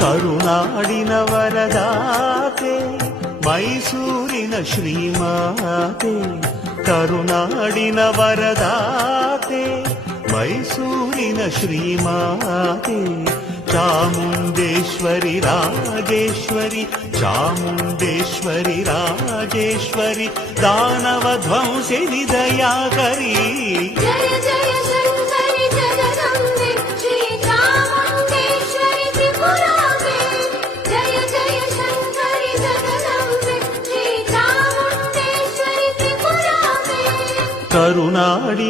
ಕರುನಾಡಿನ ವರದಾತೆ ಮೈಸೂರಿನ ಶ್ರೀಮಾತೆ, ಕರುನಾಡಿನ ವರದಾತೆ ಮೈಸೂರಿನ ಶ್ರೀಮಾತೆ, ಚಾಮುಂಡೇಶ್ವರಿ ರಾಜೇಶ್ವರಿ, ಚಾಮುಂಡೇಶ್ವರಿ ರಾಜೇಶ್ವರಿ, ದಾನವ ಧ್ವಂಸಿನಿ ದಯಾಕರಿ. ಜಯ ಜಯ ಶಂಕರಿ ಜಗದಂಬೆ ಶ್ರೀ ಚಾಮುಂಡೇಶ್ವರಿ ತ್ರಿಪುರಾಂಬೆ, ಜಯ ಜಯ ಶಂಕರಿ ಜಗದಂಬೆ ಶ್ರೀ ಚಾಮುಂಡೇಶ್ವರಿ ತ್ರಿಪುರಾಂಬೆ. ಕರುನಾಡಿನ